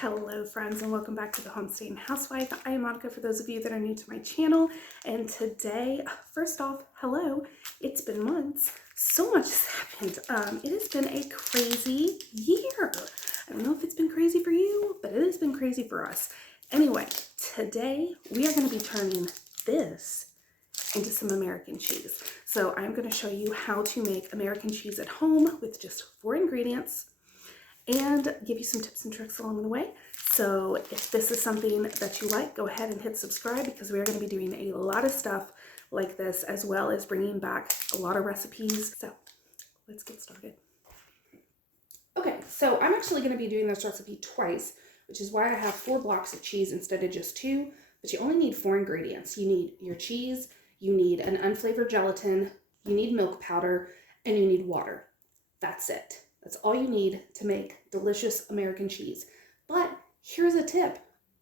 Hello friends, and welcome back to the Homestaying Housewife. I am Monica for those of you that are new to my channel, and today, first off, hello. It's been months. So much has happened. It has been a crazy year. I don't know if it's been crazy for you, but it has been crazy for us. Anyway, today we are going to be turning this into some American cheese. So I'm going to show you how to make American cheese at home with just 4 ingredients and give you some tips and tricks along the way. So if this is something that you like, go ahead and hit subscribe, because we are going to be doing a lot of stuff like this, as well as bringing back a lot of recipes. So let's get started. Okay, so I'm actually going to be doing this recipe twice, which is why I have 4 blocks of cheese instead of just 2, but you only need 4 ingredients. You need your cheese, you need an unflavored gelatin, you need milk powder, and you need water. That's it. That's all you need to make delicious American cheese. But here's a tip.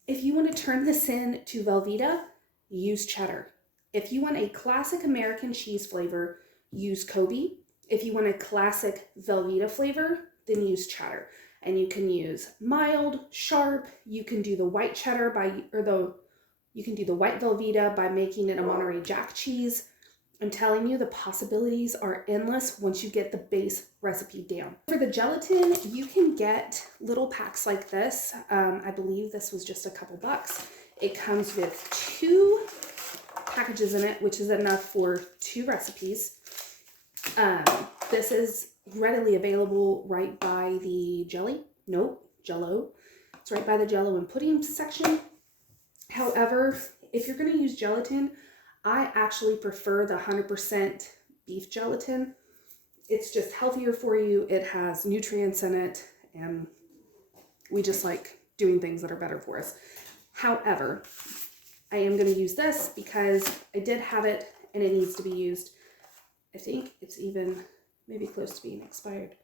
If you want to turn this into velveeta, use cheddar. If you want a classic American cheese flavor, use Kobe. If you want a classic velveeta flavor, then use cheddar. And you can use mild, sharp. You can do the white cheddar you can do the white velveeta by making it a Monterey Jack cheese. I'm telling you, the possibilities are endless once you get the base recipe down. For the gelatin, you can get little packs like this. I believe this was just a couple bucks. It comes with 2 packages in it, which is enough for 2 recipes. This is readily available right by the Jell-O. It's right by the Jell-O and pudding section. However, if you're going to use gelatin, I actually prefer the 100% beef gelatin. It's just healthier for you. It has nutrients in it, and we just like doing things that are better for us. However, I am going to use this because I did have it and it needs to be used. I think it's even maybe close to being expired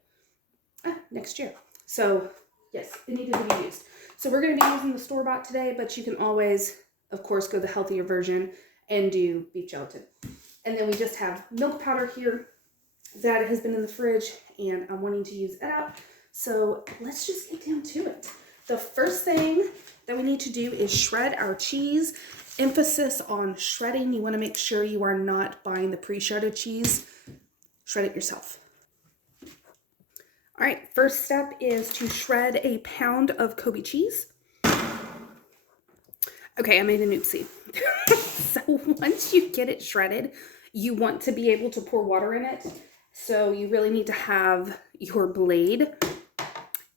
next year. So yes, it needed to be used. So we're going to be using the store-bought today, but you can always, of course, go the healthier version and do beef gelatin. And then we just have milk powder here that has been in the fridge, and I'm wanting to use it up. So let's just get down to it. The first thing that we need to do is shred our cheese. Emphasis on shredding. You want to make sure you are not buying the pre-shredded cheese. Shred it yourself. All right, first step is to shred a pound of Kobe cheese. Okay, I made an oopsie. So once you get it shredded, you want to be able to pour water in it. So you really need to have your blade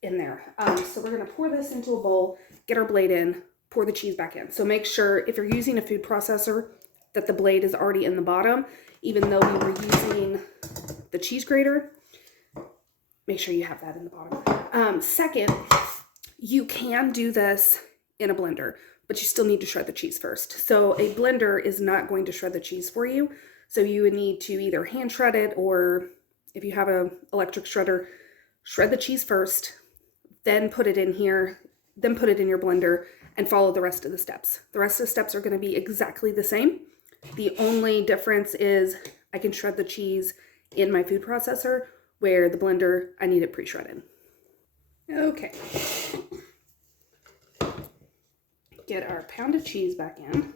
in there. So we're going to pour this into a bowl, get our blade in, pour the cheese back in. So make sure, if you're using a food processor, that the blade is already in the bottom. Even though we were using the cheese grater, make sure you have that in the bottom. Second, you can do this in a blender, but you still need to shred the cheese first. So a blender is not going to shred the cheese for you. So you would need to either hand shred it, or if you have an electric shredder, shred the cheese first, then put it in here, then put it in your blender, and follow the rest of the steps. The rest of the steps are going to be exactly the same. The only difference is I can shred the cheese in my food processor, where the blender, I need it pre-shredded. Okay. Get our pound of cheese back in.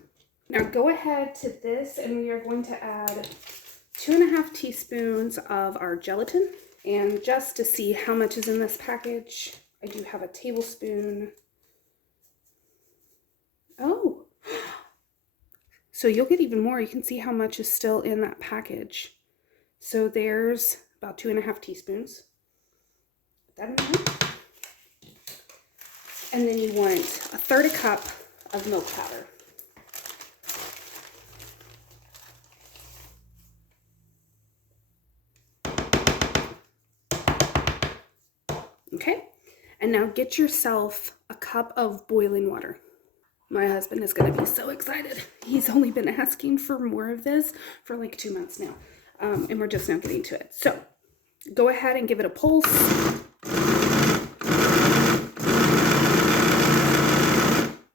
Now go ahead to this, and we are going to add 2.5 teaspoons of our gelatin. And just to see how much is in this package, I do have a tablespoon. Oh, so you'll get even more. You can see how much is still in that package. So there's about 2.5 teaspoons. Put that in there. And then you want 1/3 cup of milk powder. Okay, and now get yourself a cup of boiling water. My husband is going to be so excited. He's only been asking for more of this for like 2 months now, and we're just now getting to it. So go ahead and give it a pulse.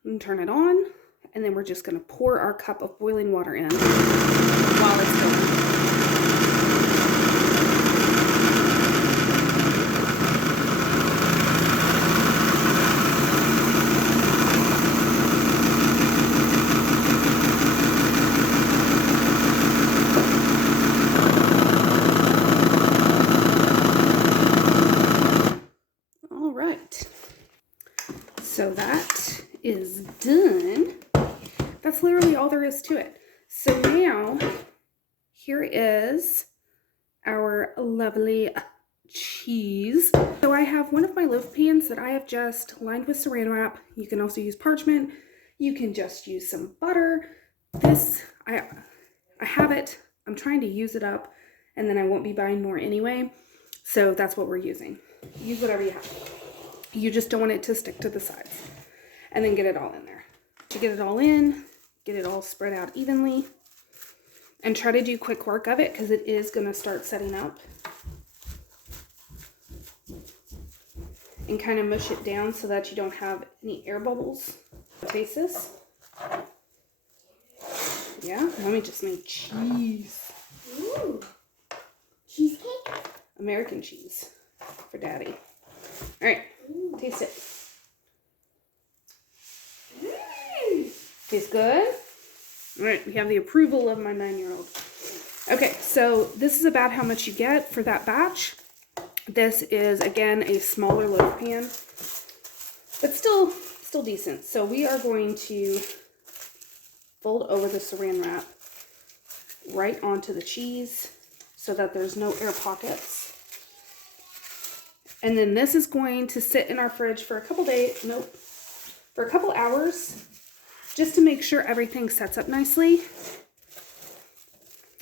And turn it on, and then we're just going to pour our cup of boiling water in while it's going. So that is done. That's literally all there is to it. So now, here is our lovely cheese. So I have one of my loaf pans that I have just lined with saran wrap. You can also use parchment. You can just use some butter. This, I have it. I'm trying to use it up, and then I won't be buying more anyway. So that's what we're using. Use whatever you have. You just don't want it to stick to the sides. And then get it all in there. To get it all in, get it all spread out evenly. And try to do quick work of it because it is going to start setting up. And kind of mush it down so that you don't have any air bubbles. Taste this. Yeah, let me just make cheese. Ooh. Cheesecake? American cheese for Daddy. All right, taste it. Tastes good? All right, we have the approval of my 9-year-old. Okay, so this is about how much you get for that batch. This is, again, a smaller loaf pan, but still decent. So we are going to fold over the saran wrap right onto the cheese so that there's no air pockets. And then this is going to sit in our fridge for a couple days, for a couple hours, just to make sure everything sets up nicely.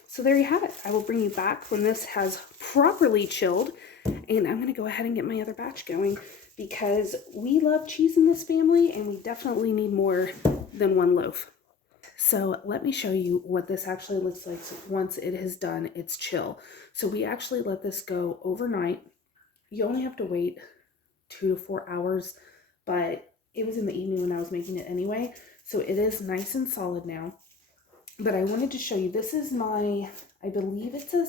So there you have it. I will bring you back when this has properly chilled, and I'm gonna go ahead and get my other batch going because we love cheese in this family and we definitely need more than one loaf. So let me show you what this actually looks like once it has done its chill. So we actually let this go overnight. You only have to wait 2 to 4 hours, but it was in the evening when I was making it anyway. So it is nice and solid now. But I wanted to show you, this is my, I believe it's a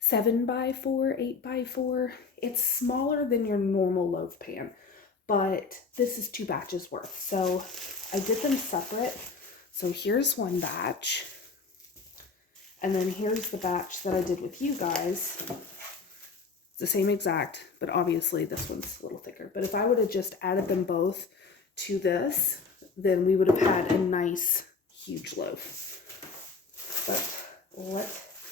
7x4, 8x4. It's smaller than your normal loaf pan, but this is 2 batches worth. So I did them separate. So here's one batch. And then here's the batch that I did with you guys. It's the same exact, but obviously this one's a little thicker. But if I would have just added them both to this, then we would have had a nice huge loaf. But let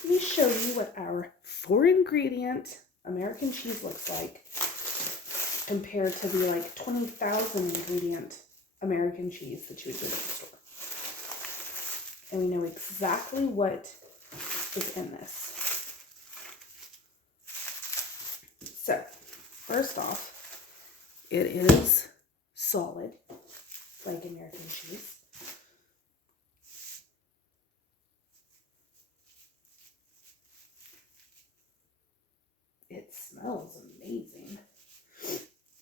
me show you what our 4-ingredient American cheese looks like compared to the like 20,000 ingredient American cheese that you would get at the store. And we know exactly what is in this. So, first off, it is solid, like American cheese. It smells amazing.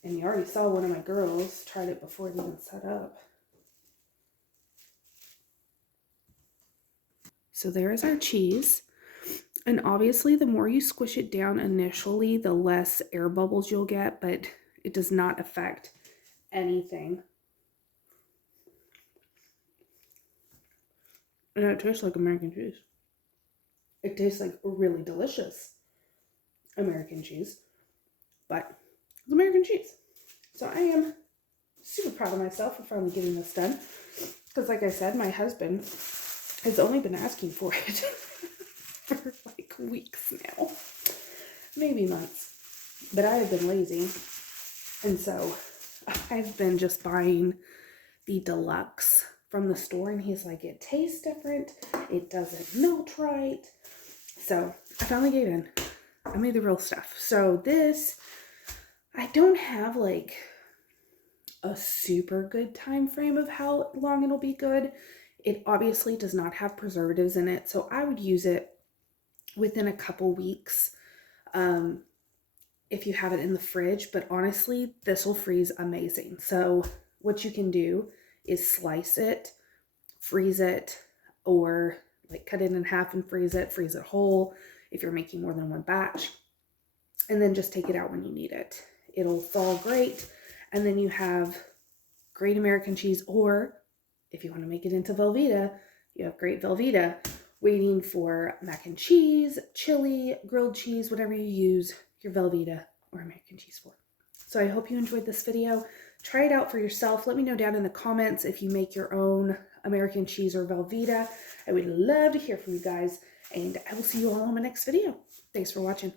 And you already saw one of my girls tried it before it even set up. So there's our cheese. And obviously the more you squish it down initially, the less air bubbles you'll get, but it does not affect anything. And it tastes like American cheese. It tastes like really delicious American cheese, but it's American cheese. So I am super proud of myself for finally getting this done. Because like I said, my husband has only been asking for it for like weeks now. Maybe months. But I have been lazy. And so I've been just buying the deluxe from the store. And he's like, it tastes different. It doesn't melt right. So I finally gave in. I made the real stuff. So this, I don't have like a super good time frame of how long it'll be good. It obviously does not have preservatives in it, so I would use it within a couple weeks if you have it in the fridge, but honestly, this will freeze amazing. So what you can do is slice it, freeze it, or like cut it in half and freeze it whole if you're making more than one batch, and then just take it out when you need it. It'll thaw great, and then you have great American cheese, or if you want to make it into velveeta, you have great velveeta waiting for mac and cheese, chili, grilled cheese, whatever you use your velveeta or American cheese for. So I hope you enjoyed this video. try it out for yourself. Let me know down in the comments if you make your own American cheese or Velveeta. I would love to hear from you guys, and I will see you all on my next video. Thanks for watching.